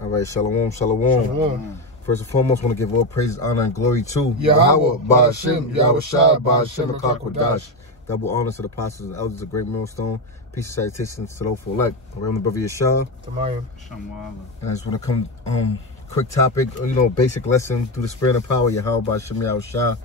All right, shalom, shalom. Shalom. First and foremost, I want to give all praises, honor, and glory to Yahweh, Ba'ashem, Yahweh Shai, Ba'ashem, and Kakwadash. Double honors to the apostles and elders of Great Millstone. Peace and salutations to those for elect. I'm the brother Yeshua. Tamayim. And I just want to come, quick topic, basic lesson through the spirit and power. Yahweh, Ba'ashem, Yahweh Shai.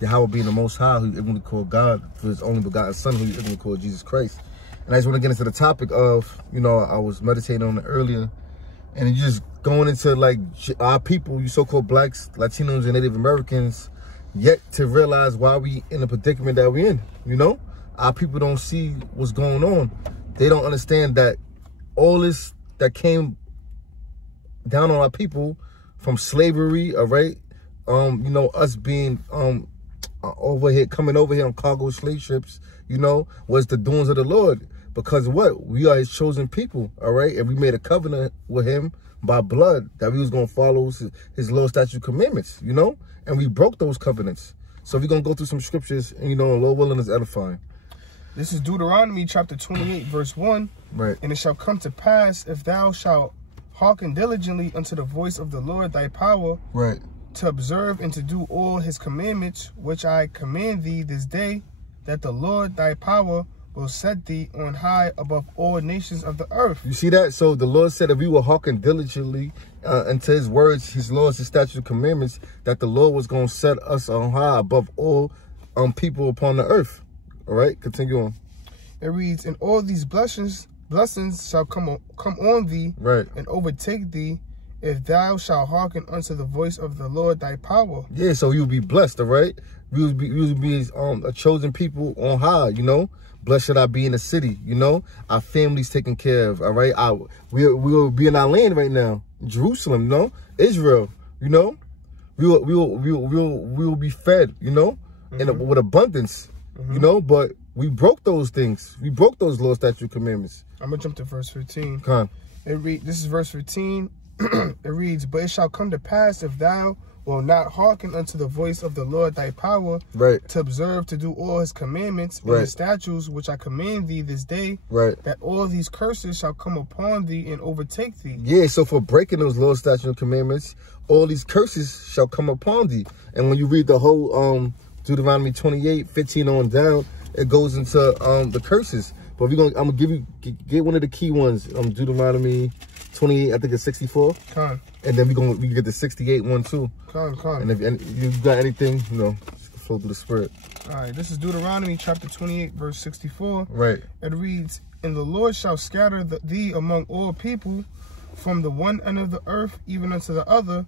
Yahweh being the Most High, who you even call God, for his only begotten Son, who you even call Jesus Christ. And I just want to get into the topic of, I was meditating on it earlier, and it's just going into like our people, you so-called blacks, Latinos, and Native Americans, yet to realize why we in the predicament that we're in. Our people don't see what's going on. They don't understand that all this that came down on our people from slavery, all right, us being coming over here on cargo slave ships, was the doings of the Lord. Because what? We are his chosen people, all right? And we made a covenant with him by blood that we was going to follow his law, statute, commandments, And we broke those covenants. So we're going to go through some scriptures, and, Lord willing is edifying. This is Deuteronomy chapter 28, verse 1. Right. And it shall come to pass, if thou shalt hearken diligently unto the voice of the Lord thy power, right, to observe and to do all his commandments, which I command thee this day, that the Lord thy power will set thee on high above all nations of the earth. You see that? So the Lord said if we will hearken diligently unto his words, his laws, his statutes, and commandments, that the Lord was going to set us on high above all people upon the earth. All right, continue on. It reads, and all these blessings shall come on thee, right, and overtake thee, if thou shalt hearken unto the voice of the Lord thy power. Yeah, so you'll be blessed, all right? We will be a chosen people on high, Blessed should I be in the city, Our families taken care of, all right? We will be in our land right now, Jerusalem, Israel, We will be fed, with abundance, But we broke those things. We broke those law, statute, commandments. I'm gonna jump to verse 15. Come on. This is verse 15. It reads, but it shall come to pass, if thou will not hearken unto the voice of the Lord thy power, right, to observe to do all his commandments and his statutes, which I command thee this day, right, that all these curses shall come upon thee and overtake thee. Yeah, so for breaking those laws, statutes, and commandments, all these curses shall come upon thee. And when you read the whole Deuteronomy 28, 15 on down, it goes into the curses. But I'm gonna get one of the key ones, Deuteronomy 28, I think it's 64. Con. And then we get the 68 one too. Con. And if you got anything, flow through the spirit. All right, this is Deuteronomy chapter 28, verse 64. Right. It reads, and the Lord shall scatter thee among all people, from the one end of the earth even unto the other,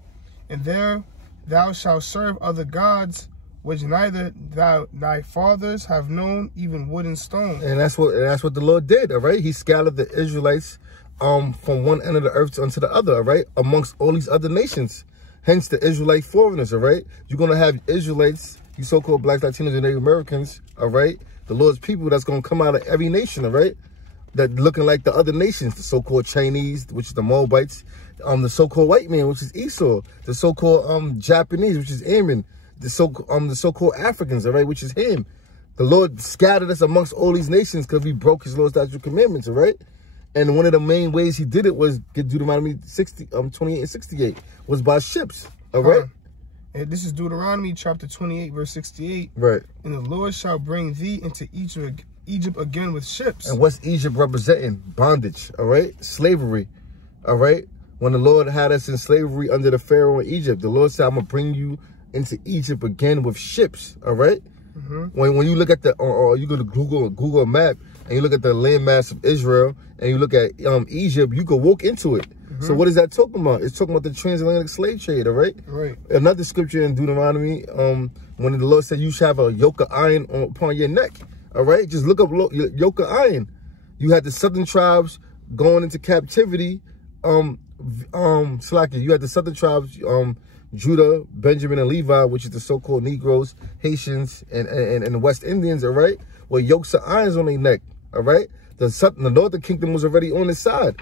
and there thou shalt serve other gods, which neither thy fathers have known, even wood and stone. And that's what the Lord did, all right? He scattered the Israelites from one end of the earth unto the other, all right, amongst all these other nations. Hence the Israelite foreigners, all right? You're going to have Israelites, you so-called blacks, Latinos, and Native Americans, all right? The Lord's people that's going to come out of every nation, all right? That looking like the other nations, the so-called Chinese, which is the Moabites, the so-called white man, which is Esau, the so-called Japanese, which is Ammon, the so-called Africans, all right, which is him. The Lord scattered us amongst all these nations because we broke his law, statute, commandments, all right? And one of the main ways he did it was get Deuteronomy 28 and 68 was by ships, all right? And this is Deuteronomy chapter 28, verse 68. Right. And the Lord shall bring thee into Egypt again with ships. And what's Egypt representing? Bondage, all right? Slavery, all right? When the Lord had us in slavery under the Pharaoh in Egypt, the Lord said, I'm going to bring you into Egypt again with ships, all right? When you look at or you go to Google map, and you look at the landmass of Israel, and you look at Egypt, you could walk into it. So what is that talking about? It's talking about the transatlantic slave trade, all right? Right. Another scripture in Deuteronomy, when the Lord said you shall have a yoke of iron upon your neck, all right? Just look up yoke of iron. You had the southern tribes going into captivity. You had the southern tribes, Judah, Benjamin, and Levi, which is the so-called Negroes, Haitians, and the West Indians, all right? With yokes of irons on their neck, all right? The northern kingdom was already on the side.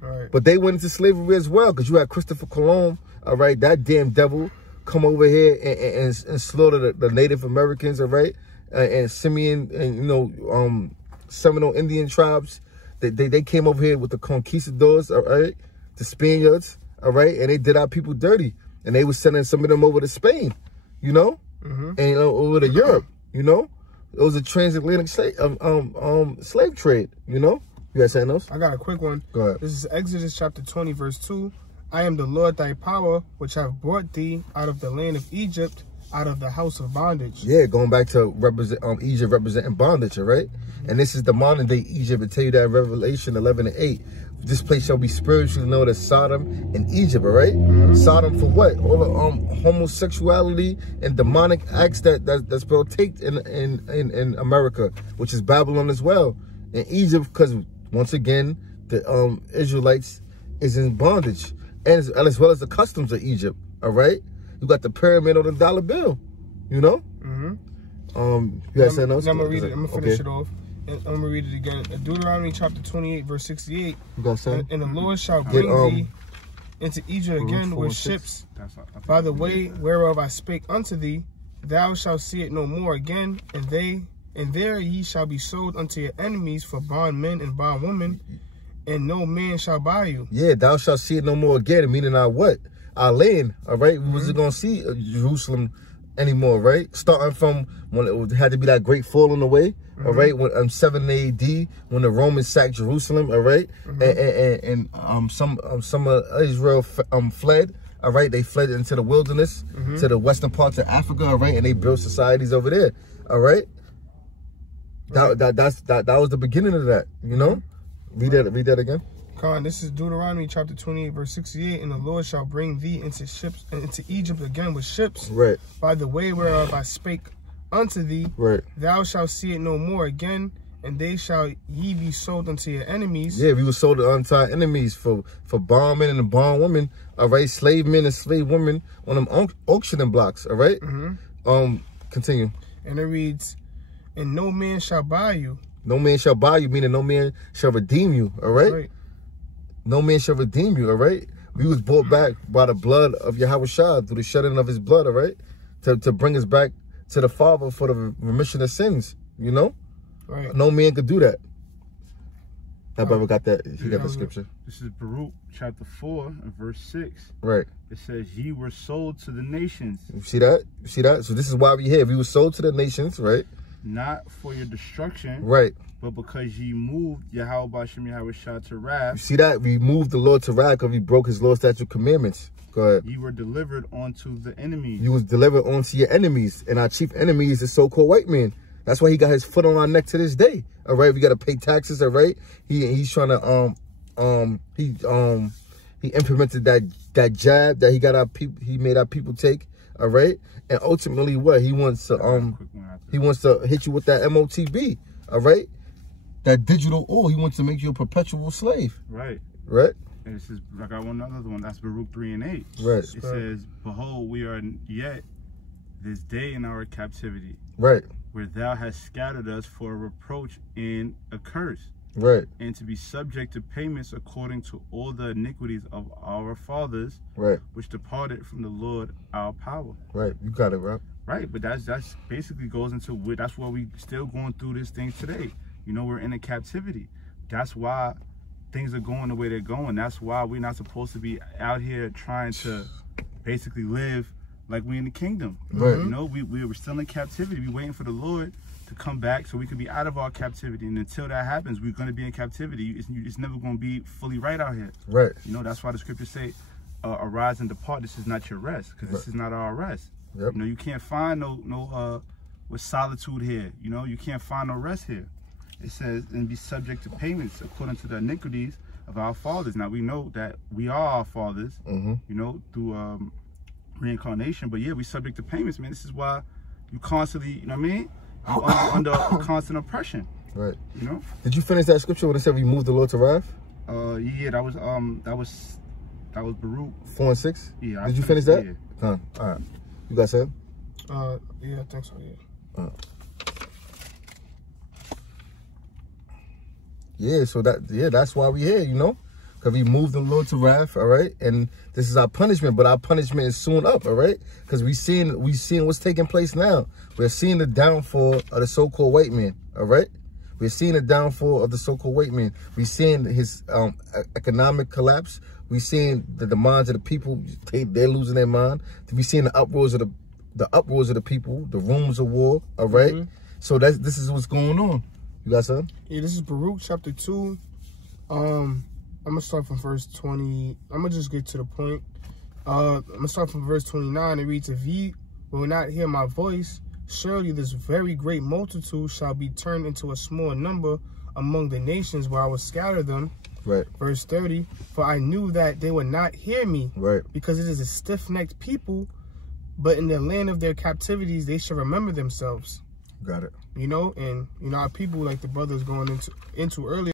Right. But they went into slavery as well, because you had Christopher Columbus, all right? That damn devil come over here and slaughter the Native Americans, all right? And Simeon, and, Seminole Indian tribes. They came over here with the conquistadors, all right? The Spaniards, all right? And they did our people dirty. And they was sending some of them over to Spain, you know? And over to Europe, you know? It was a transatlantic slave trade, you know? You got something else? I got a quick one. Go ahead. This is Exodus chapter 20, verse 2. I am the Lord thy power, which have brought thee out of the land of Egypt, out of the house of bondage. Yeah, going back to represent Egypt representing bondage, all right? And this is the modern day Egypt. It tell you that in Revelation 11:8. This place shall be spiritually known as Sodom and Egypt, all right? Sodom for what? All the homosexuality and demonic acts that's partake in America, which is Babylon as well. And Egypt, because once again, the Israelites is in bondage, and as well as the customs of Egypt, all right? You got the pyramid on the dollar bill, you know? You got something else? I'm gonna read it. I'm gonna finish it off. And I'm gonna read it again. Deuteronomy chapter 28, verse 68. You got something? And the Lord shall bring thee into Egypt again with ships, by the way whereof I spake unto thee. Thou shalt see it no more again, and there ye shall be sold unto your enemies for bondmen and bondwomen, and no man shall buy you. Yeah, thou shalt see it no more again, meaning our what? Our land, all right? We wasn't going to see Jerusalem anymore, right? Starting from when it had to be that great falling away, all right? When 7 AD, when the Romans sacked Jerusalem, all right? And some of Israel fled, all right? They fled into the wilderness, to the western parts of Africa, all right? And they built societies over there, all right? That was the beginning of that, you know? Read that again. This is Deuteronomy chapter 28, verse 68. And the Lord shall bring thee into Egypt again with ships, right? By the way whereof I spake unto thee, right? Thou shalt see it no more again, and they shall ye be sold unto your enemies. Yeah, we were sold unto our enemies for bondmen and bondwomen, all right? Slave men and slave women on them auctioning blocks, all right? Continue. And it reads, and no man shall buy you. No man shall buy you, meaning no man shall redeem you, all right? No man shall redeem you, all right? We was bought back by the blood of Yahushua, through the shedding of his blood, all right? To bring us back to the Father for the remission of sins, you know? Right. No man could do that. That brother got that. He got the scripture. This is Baruch chapter 4 and verse 6. Right. It says, ye were sold to the nations. You see that? You see that? So this is why we here. We were sold to the nations, right? Not for your destruction. Right. But because ye moved Yahweh Bashem Yahushua to wrath. You see that? We moved the Lord to wrath because we broke his law, statute, commandments. Go ahead. You were delivered onto the enemies. You was delivered onto your enemies. And our chief enemy is the so-called white man. That's why he got his foot on our neck to this day. All right. We got to pay taxes. All right. He's trying to, he implemented that jab that he made our people take. All right. And ultimately what? He wants to hit you with that MOTB. All right. That digital oil, he wants to make you a perpetual slave. Right. Right. And this is, I got another one. That's Baruch 3 and 8. Right. It says, behold, we are yet this day in our captivity. Right. Where thou hast scattered us for a reproach and a curse. Right. And to be subject to payments according to all the iniquities of our fathers. Right. Which departed from the Lord our power. Right. You got it, right? Right. But that's basically goes into, that's why we still going through this thing today. You know, we're in a captivity. That's why things are going the way they're going. That's why we're not supposed to be out here trying to basically live like we in the kingdom. Right. You know, we were still in captivity. We're waiting for the Lord to come back so we can be out of our captivity. And until that happens, we're going to be in captivity. It's never going to be fully right out here. Right. You know, that's why the scriptures say, arise and depart. This is not your rest, because this is not our rest. Yep. You know, you can't find no with solitude here. You know, you can't find no rest here. It says, and be subject to payments according to the iniquities of our fathers. Now, we know that we are our fathers, you know, through reincarnation. But, yeah, we subject to payments, man. This is why you constantly, you know what I mean? You're under constant oppression. Right. You know? Did you finish that scripture when it said we moved the Lord to wrath? Yeah, that was Baruch 4 and 6. Yeah. Did you finish that? Yeah. All right. You got something? Yeah, I think so. Yeah. Yeah, so that's why we here, you know, because we moved the Lord to wrath, all right, and this is our punishment, but our punishment is soon up, all right, because we seeing what's taking place now. We're seeing the downfall of the so-called white man, all right. We're seeing the downfall of the so-called white man. We're seeing his economic collapse. We seeing the minds of the people, they're losing their mind. We seeing the uproars of the people, the rumors of war. All right. So this is what's going on. You got something? Yeah, this is Baruch chapter 2. I'm gonna start from verse 20. I'm gonna just get to the point. I'm gonna start from verse 29. It reads, "If ye will not hear my voice, surely this very great multitude shall be turned into a small number among the nations where I will scatter them." Right. Verse 30, "For I knew that they would not hear me, right, because it is a stiff-necked people, but in the land of their captivities they shall remember themselves." Got it. You know, and you know, our people, like the brothers going into earlier.